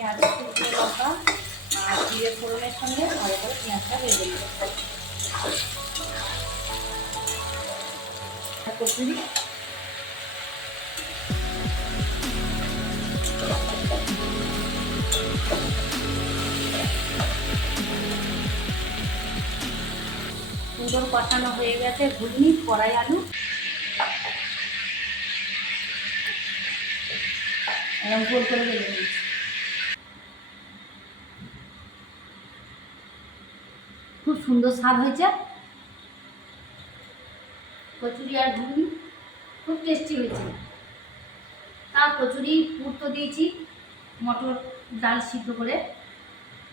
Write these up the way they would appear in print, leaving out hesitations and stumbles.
পেঁয়াজ শুকনো লঙ্কা আর জিরে ফোড়নের সঙ্গে ভালো করে পেঁয়াজটা ভেজে নেব। কচুরি সুন্দর কষানো হয়ে গেছে। ঘুগনি, কড়াই আলু এরকম গোল করে ভেজে নিচ্ছি। খুব সুন্দর স্বাদ হয়েছে। কচুরি আর ঘুগনি খুব টেস্টি হয়েছে। তার কচুরি পুর তো দিয়েছি মটর ডাল সিদ্ধ করে,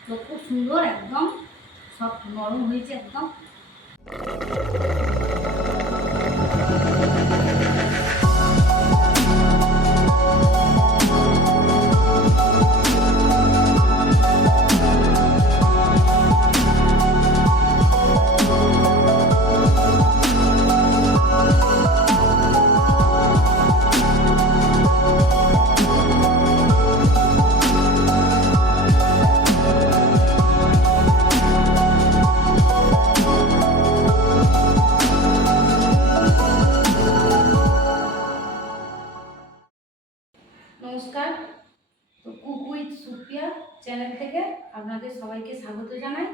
তো খুব সুন্দর একদম সফট নরম হয়েছে একদম। নমস্কার, তো কুক উইথ সুপ্রিয়া চ্যানেল থেকে আপনাদের সবাইকে স্বাগত জানাই।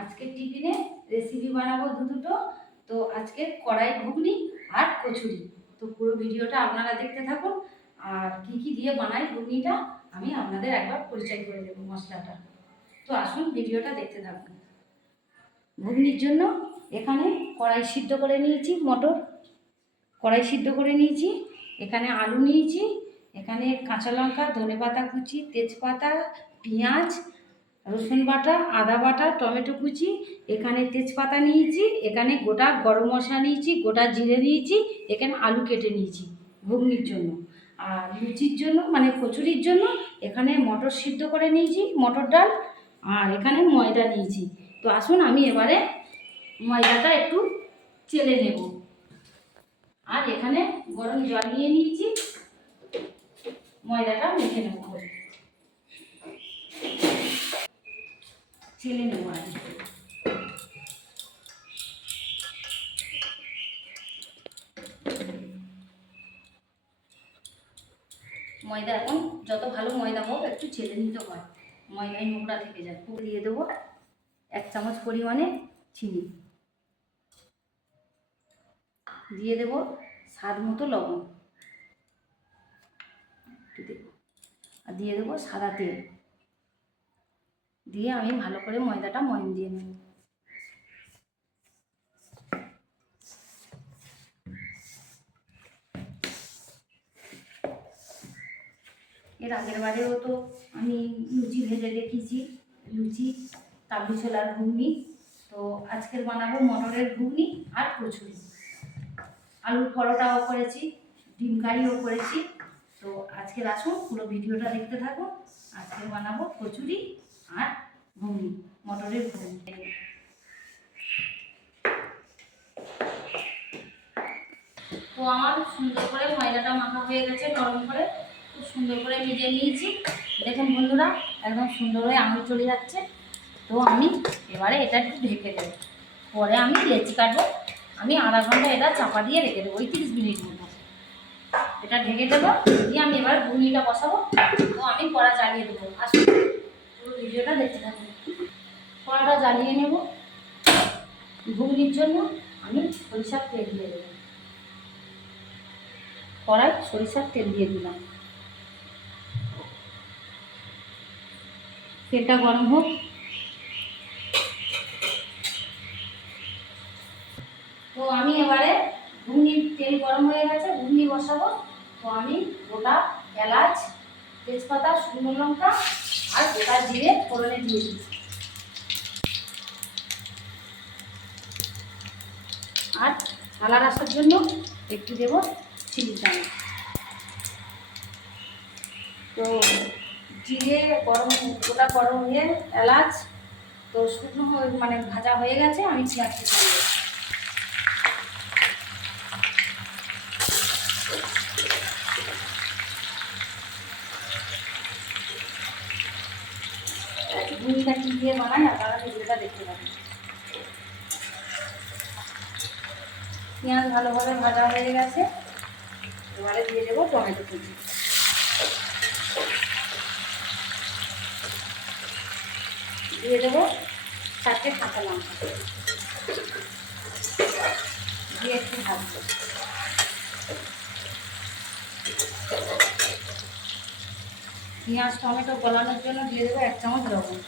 আজকে টিফিনে রেসিপি বানাবো দুটো। তো আজকে কড়াই ঘুগনি আর কচুরি। তো পুরো ভিডিওটা আপনারা দেখতে থাকুন। আর কি কি দিয়ে বানাই ঘুগনিটা আমি আপনাদের একবার পরিচয় করে দেবো মশলাটা। তো আসুন ভিডিওটা দেখতে থাকুন। ঘুগনির জন্য এখানে কড়াই সিদ্ধ করে নিয়েছি, মটর কড়াই সিদ্ধ করে নিয়েছি। এখানে আলু নিয়েছি, এখানে কাঁচা লঙ্কা, ধনেপাতা কুচি, তেজপাতা, পেঁয়াজ, রসুন বাটা, আদা বাটা, টমেটো কুচি, এখানে তেজপাতা নিয়েছি, এখানে গোটা গরম মশলা নিয়েছি, গোটা জিরে নিয়েছি, এখানে আলু কেটে নিয়েছি ঘুগনির জন্য। আর লুচির জন্য মানে কচুরির জন্য এখানে মটর সিদ্ধ করে নিয়েছি, মটর ডাল, আর এখানে ময়দা নিয়েছি। তো আসুন আমি এবারে ময়দাটা একটু চেলে নেব। আর এখানে গরম জল নিয়ে নিয়েছি, ময়দাটা মেখে নেব, চেলে নেব। আর ময়দা এখন যত ভালো ময়দা হোক একটু চেলে নিতে হয়, ময়দায় নোংরা থেকে যায়। দিয়ে দেবো 1 চামচ পরিমাণে চিনি, দিয়ে দেব স্বাদ মতো লবণ, আর দিয়ে দেবো সাদা তেল। দিয়ে আমি ভালো করে ময়দাটা ময়ন দিয়ে নেব। এর আগের বারেও তো আমি লুচি ভেজে রেখেছি, লুচি, কাবলি ছোলার ঘুগনি। তো আজকের বানাবো মটরের ঘুগনি আর কচুরি। আলুর পরোটাও করেছি, ডিম কারিও করেছি। তো আজকে আসুন পুরো ভিডিওটা দেখতে থাকুন। আজকে বানাবো কচুরি আর ঘুগনি, মটরের ঘুগনি। তো আমার সুন্দর করে ময়দাটা মাখা হয়ে গেছে, নরম করে খুব সুন্দর করে ভেজে নিয়েছি। দেখুন বন্ধুরা, একদম সুন্দর হয়ে আঙুল চলে যাচ্ছে। তো আমি এবারে এটা একটু ঢেকে দেবো, পরে আমি লেচি কাটবো। আমি আধা ঘন্টা এটা চাপা দিয়ে রেখে দেবো, 30 মিনিট মতো। এটা ঢেকে দেবো, দিয়ে আমি এবার ঘুগনিটা বসাবো। তো আমি কড়া জ্বালিয়ে দেবো। আসুন পুরো ভিডিওটা দেখতে থাকুন। কড়াটা জ্বালিয়ে নেব। ঘুগনির জন্য আমি সরিষার তেল দিয়ে দেবো। কড়াই সরিষার তেল দিয়ে দিলাম। তেলটা গরম হোক। তো আমি এবারে ঘুগনির তেল গরম হয়ে গেছে, ঘুগনি বসাবো। তো আমি গোটা এলাচ, তেজপাতা, শুকনো লঙ্কা আর গোটা জিরে ফোড়নে দিয়ে দিই। আর কালার আসার জন্য একটু দেব চিলি দানা। তো জিরে গরম, গোটা গরম হয়ে এলাচ তো শুকনো মানে ভাজা হয়ে গেছে। আমি পেঁয়াজটা দিয়ে দেবো। ঘুগনিটা কী দিয়ে বানাই আপনারা ভিডিওটা দেখতে পাবেন। পেঁয়াজ ভালোভাবে ভাজা হয়ে গেছে, এবারে দিয়ে দেবো টমেটো কুচি। দিয়ে দেবো 4টে কাঁচা লঙ্কা, দিয়ে একটু ভাজবো। পেঁয়াজ টমেটো গলানোর জন্য দিয়ে দেবো 1 চামচ লবণ।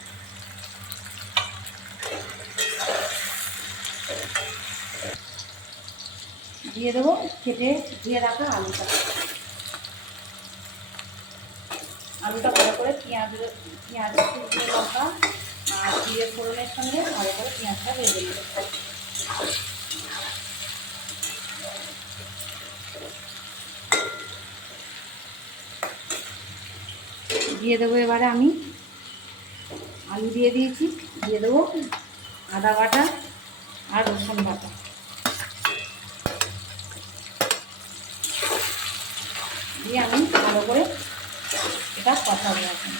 দিয়ে দেবো কেটে দিয়ে রাখা আলুটা। আলুটা ভালো করে পেঁয়াজ দিয়ে লঙ্কা আর জিরে ফোড়নের সঙ্গে ভালো করে পেঁয়াজটা ভেজে নেব। দিয়ে দেবো এবারে আমি আলু দিয়ে দিয়েছি, দিয়ে দেবো আদা বাটা আর রসুন বাটা। দিয়ে আমি ভালো করে এটা কষাবো এখন।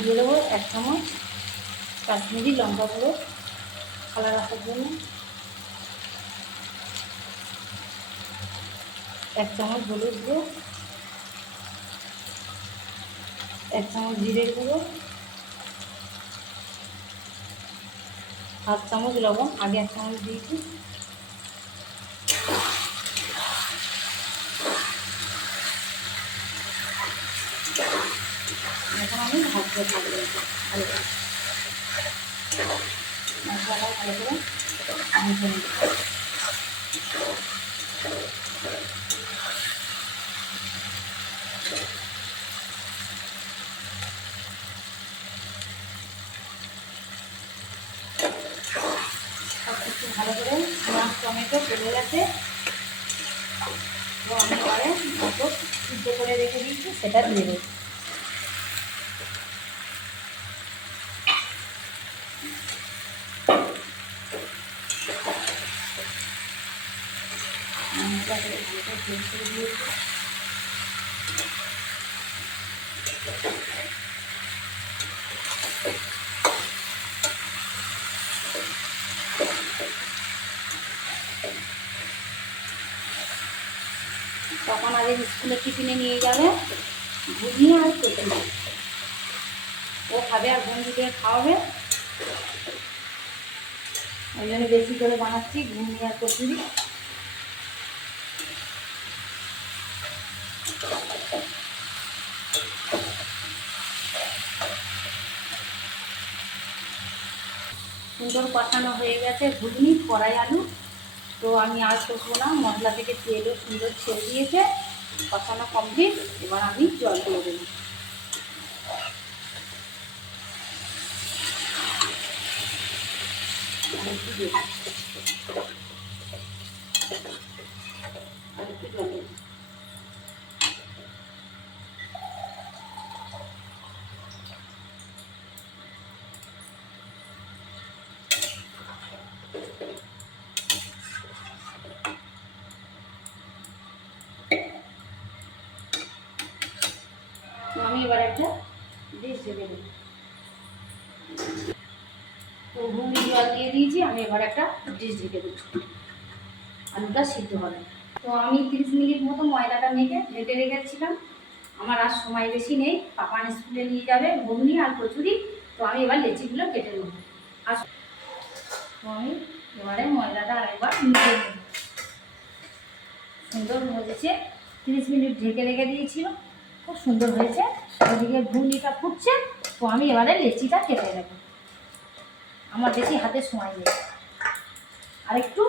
দিয়ে দেবো 1 চামচ কাশ্মীরি লঙ্কা গুঁড়ো কালার আসার জন্য, 1 চামচ হলুদ গুঁড়ো, 1 চামচ জিরে গুঁড়ো, 1/2 চামচ লবণ, আগে 1 চামচ দিয়েছি। এখন আমি ভাজতে থাকবো ভালো করে, মশলাটা ভালো করে ভেজে নেব। সব কিছু ভালো করে পেঁয়াজ টমেটো গলে গেছে, তো আমি এবারে মতো সিদ্ধ করে রেখে দিয়েছি সেটা দিয়ে দেবো। তখন আগে স্কুলে টিফিনে নিয়ে যাবে ঘুগনি আর কচুরি, ও খাবে আর বন্ধুদের খাওয়াবে, ওই জন্য বেশি করে বানাচ্ছি ঘুগনি আর কচুরি। সুন্দর কষানো হয়ে গেছে ঘুগনি কড়াই আলু, তো আমি আর কষবো না, মশলা থেকে তেলও সুন্দর ছেড়ে দিয়েছে, কষানো কমপ্লিট। এবার আমি জল দিয়ে দেবো। আরেকটু দেবো, আরেকটু জল দেবো। আমি এবার একটা ডিশ ঢেকে দেবো। তো ঘুগনি জল দিয়ে দিয়েছি, আমি এবার একটা ডিশ ঢেকে দেবো, আলুটা সিদ্ধ হবে। তো আমি 30 মিনিট মতো ময়দাটা মেখে ঢেকে রেখেছিলাম। আমার আর সময় বেশি নেই, পাপান স্কুলে নিয়ে যাবে ঘুগনি আর কচুরি, তো আমি এবার লেচিগুলো কেটে নেব। আর তো আমি এবারে ময়দাটা আরেকবার মেখে নেব। সুন্দর হয়েছে, 30 মিনিট ঢেকে রেখে দিয়েছিল, খুব সুন্দর হয়েছে। ওদিকে ঘুগনিটা ফুটছে, তো আমি এবারে লেচিটা কেটে নেব। আমার বেশি হাতে সময় নেই, আরেকটু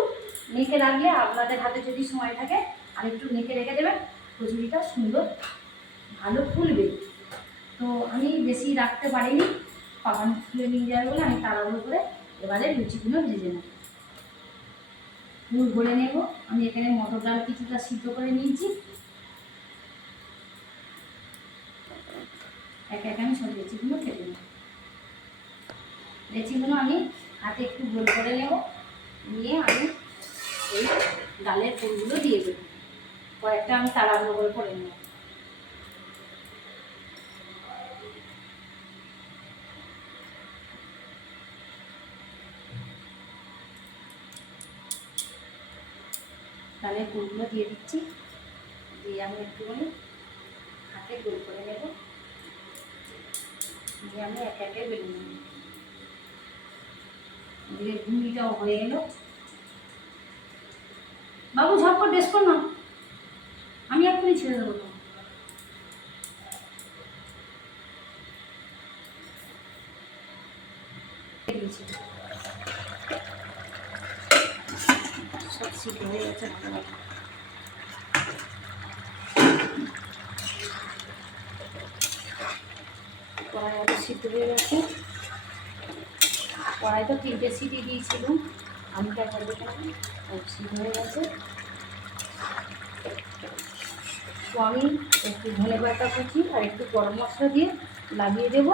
মেখে রাখলে আপনাদের হাতে যদি সময় থাকে আরেকটু মেখে রেখে দেবেন, কচুরিটা সুন্দর ভালো ফুলবে। তো আমি বেশি রাখতে পারিনি, পাপান স্কুলে নিয়ে যাবে বলে আমি তাড়াহুড়ো করে এবারে লুচিগুলো ভেজে নেব। পুর ভরে নেব। আমি এখানে মটর ডাল কিছুটা সিদ্ধ করে নিয়েছি, একে একে আমি সব লেচিগুলো কেটে নেব। লেচিগুলো আমি হাতে একটু গোল করে নেব, নিয়ে আমি এই ডালের ফুলগুলো দিয়ে দেবো। কয়েকটা আমি তাড়াহুড়ো করে নেব। ডালের ফুলগুলো দিয়ে দিচ্ছি, দিয়ে আমি একটুখানি হাতে গোল করে নেব, দিয়ে আমি একে একে বেলে নেব। দিয়ে ঘুগনিটাও হয়ে এলো। বাবু ঝটপট ড্রেস কর না, আমি এক্ষুনি ছেড়ে দেবো। তো সব সিদ্ধ হয়ে গেছে। কড়াই মতো সিদ্ধ হয়ে গেছে। কড়াই তো 3টে সিটি দিয়েছিলাম, আলুটা করে দিলাম, সিদ্ধ হয়ে গেছে। তো আমি একটু ধনে পাতা কুচি আর একটু গরম মশলা দিয়ে লাগিয়ে দেবো,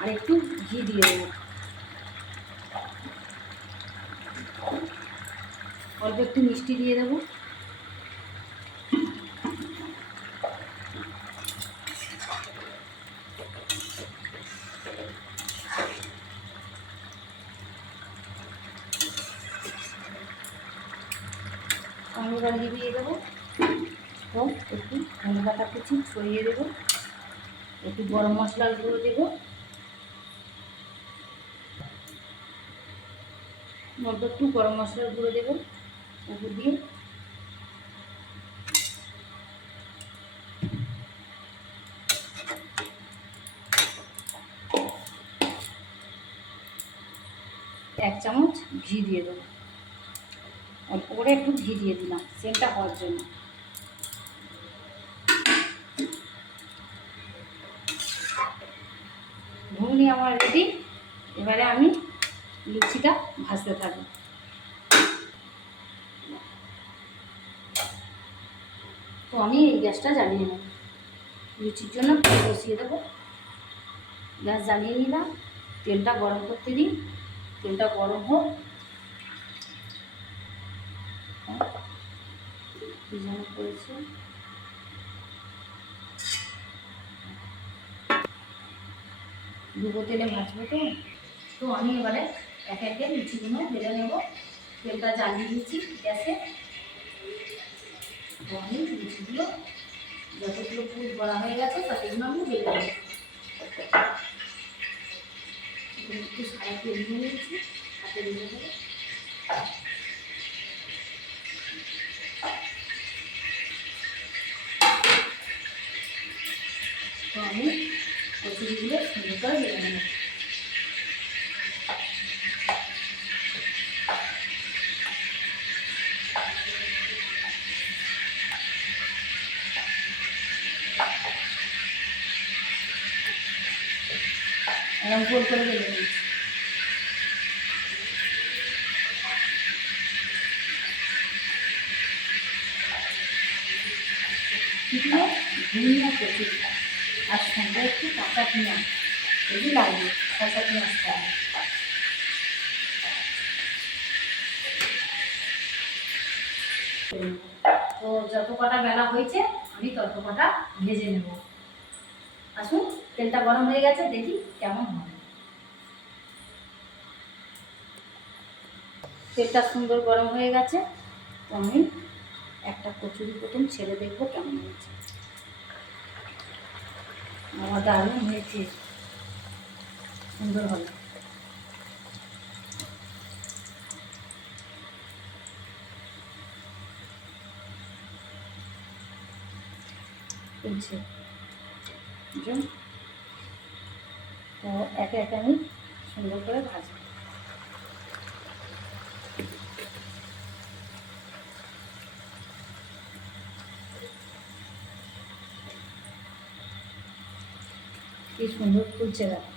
আর একটু ঘি দিয়ে দেবো। অল্প একটু মিষ্টি দিয়ে দেবো। আমি এবার দিয়ে দেবো, তো একটু ধনে পাতা কুচি ছড়িয়ে দেবো, একটু গরম মশলার গুঁড়ো দেবো, অল্প একটু গরম মশলার গুঁড়ো দেবো উপর দিয়ে। এক চামচ ঘি দিয়ে দেবো, অল্প করে একটু ঘি দিয়ে দিলাম সেন্টটা হওয়ার জন্য। ঘুগনি আমার রেডি। এবারে আমি লুচিটা ভাজতে থাকবো। তো আমি এই গ্যাসটা জ্বালিয়ে নেব, লুচির জন্য তেল বসিয়ে দেবো। গ্যাস জ্বালিয়ে নিলাম, তেলটা গরম করতে দিই। তেলটা গরম হোক। ডিজাইন করেছে, ডুবো তেলে ভাজবো। তো আমি এবারে একে একে লুচিগুলো ভেজে নেব। তেলটা জ্বালিয়ে দিচ্ছি গ্যাসে। তো আমি লুচিগুলো যতগুলো পুর করা হয়ে গেছে ততগুলো আমি ভেজে নেব। একটু সারা তেল নিয়ে নিয়েছি, হাতে ভেজে নেব। তো আমি কচুরিগুলো সুন্দর করে ভেজে নেব। এরকম গোল করে ভেজে নিচ্ছি। এগুলো ধনিয়া কচুরি আর সঙ্গে একটু কাঁচা পেঁয়াজ, এগুলো লাগবে। কাঁচা পেঁয়াজ খাবে। তো যত কটা বেলা হয়েছে আমি তত কটা ভেজে নেব। আসুন, তেলটা গরম হয়ে গেছে, দেখি কেমন হয়। তেলটা সুন্দর গরম হয়ে গেছে। তো আমি একটা কচুরি প্রথম ছেড়ে দেখবো কেমন হয়েছে। আমার দারুণ হয়েছে, সুন্দর হবে। তুলছে, তো একে একে আমি সুন্দর করে ভাজবো। কি সুন্দর ফুলছে দেখো।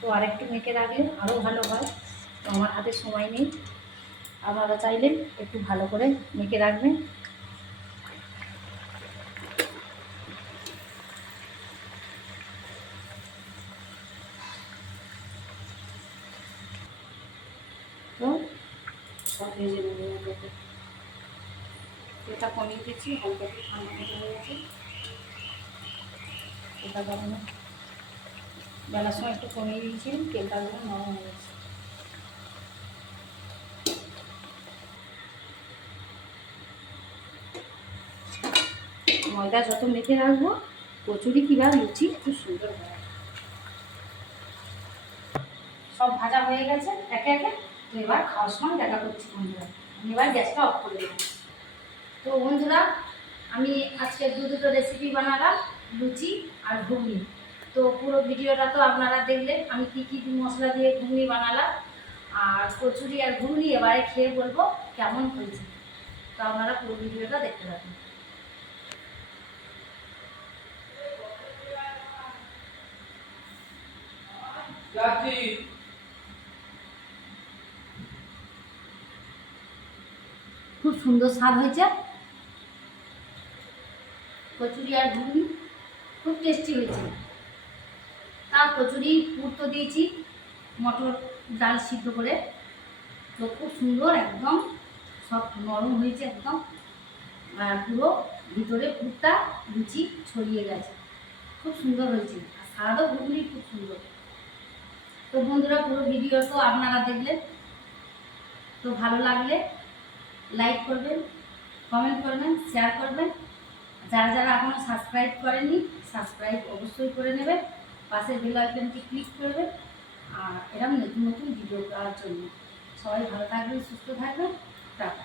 তো আরেকটু মেখে রাখলে আরও ভালো হয়। তো আমার হাতে সময় নেই, আপনারা চাইলে একটু ভালো করে মেখে রাখবেন। তো সব ভেজে নেব। গ্যাসটা কমিয়ে দিচ্ছি, হালকা একটু ঠান্ডা হয়ে গেছে। তেলটা গরম বেলার সময় একটু কমিয়ে দিয়েছি, তেলটা নরম হয়ে গেছে। ময়দা যত মেখে রাখবো কচুরি কিংবা লুচি খুব সুন্দর হয়। সব ভাজা হয়ে গেছে একে একে। তো এবার খাওয়ার সময় দেখা করছি বন্ধুরা। আমি এবার গ্যাসটা অফ করে দেবো। তো বন্ধুরা, আমি আজকে দুটো রেসিপি বানালাম, লুচি আর ঘুগনি। তো পুরো ভিডিওটা তো আপনারা দেখলেন আমি কী কী মশলা দিয়ে ঘুগনি বানালাম আর কচুরি আর ঘুগনি। এবারে খেয়ে বলবো কেমন হয়েছে। তো আপনারা পুরো ভিডিওটা দেখতে থাকুন। খুব সুন্দর স্বাদ হয়েছে, কচুরি আর ঘুগনি খুব টেস্টি হয়েছে। তার কচুরি পুর তো দিয়েছি মটর ডাল সিদ্ধ করে, তো খুব সুন্দর একদম সব নরম হয়েছে একদম। আর পুরো ভিতরে পুরটা লুচি ছড়িয়ে গেছে, খুব সুন্দর হয়েছে। আর স্বাদও ঘুগনি খুব সুন্দর। তো বন্ধুরা, পুরো ভিডিও তো আপনারা দেখলেন। তো ভালো লাগলে লাইক করবেন, কমেন্ট করবেন, শেয়ার করবেন। যারা যারা এখনও সাবস্ক্রাইব করেননি সাবস্ক্রাইব অবশ্যই করে নেবেন। পাশের বেল আইকনটি ক্লিক করবেন আর এরকম নতুন নতুন ভিডিও পাওয়ার জন্য। সবাই ভালো থাকবেন, সুস্থ থাকবেন। টাটা।